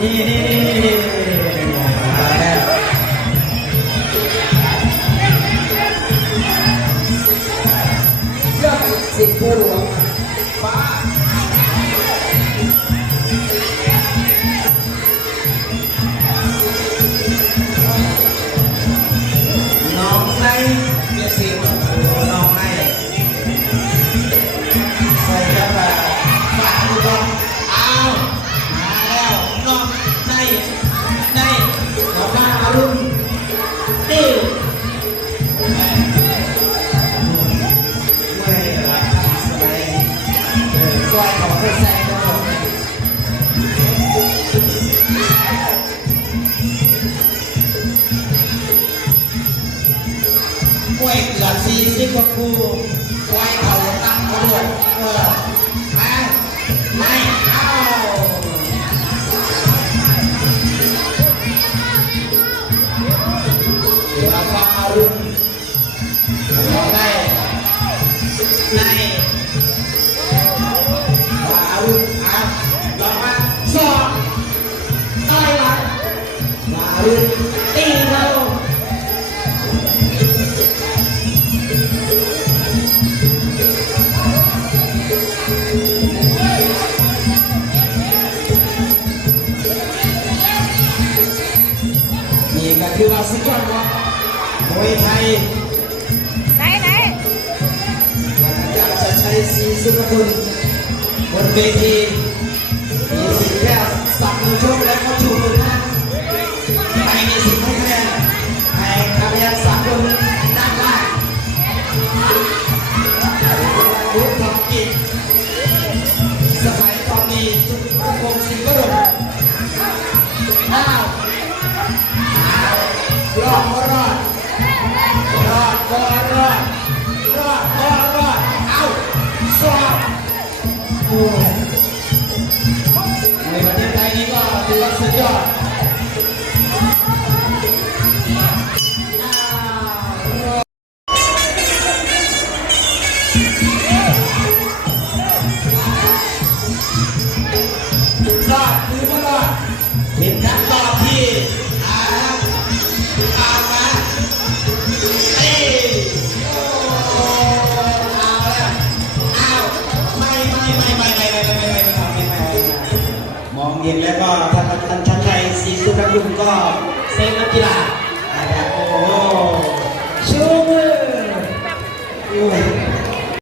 นี่มาแล้วสิบผู้หลวงฟ้าน้องในเกียรติศิลป์น้องในใส่กระเป๋าฝากดูก่อนอ้าวมาแล้วน้องในน้องมาอรุณติ้วก้อยของเพื่อนแซงก็หมดกล้วยเกือบ40 กว่าคู่กล้วยเขาตั้งเขาด้วยมาไม่เอาเดี๋ยวฟังอรุณเราได้ลองมาสอบต่อยหลังมาลุ้นตีเรานี่ก็คือว่าสุดยอดว่ามวยไทยไหนอยากจะใช้สีสุภคุณบนเวทีมีสิทธิ์แค่สับมือชกและก็ชูมือท่านไม่มีสิทธิ์ให้คะแนนให้คะแนน3 คนด้านล่างรู้ทำกิจสมัยตอนนี้จุดคงสิงก็โดนอ้าวรอดก็รอดเอาสอบในประเทศไทยนี้ก็ถือว่าสุดยอดรอดหรือไม่รอดเห็นการตอบที่ตามมามองเห็นแล้วก็ท่านชัดชัยศรีสุภยุงก็เซฟนักกีฬาโอ้โหชูมือ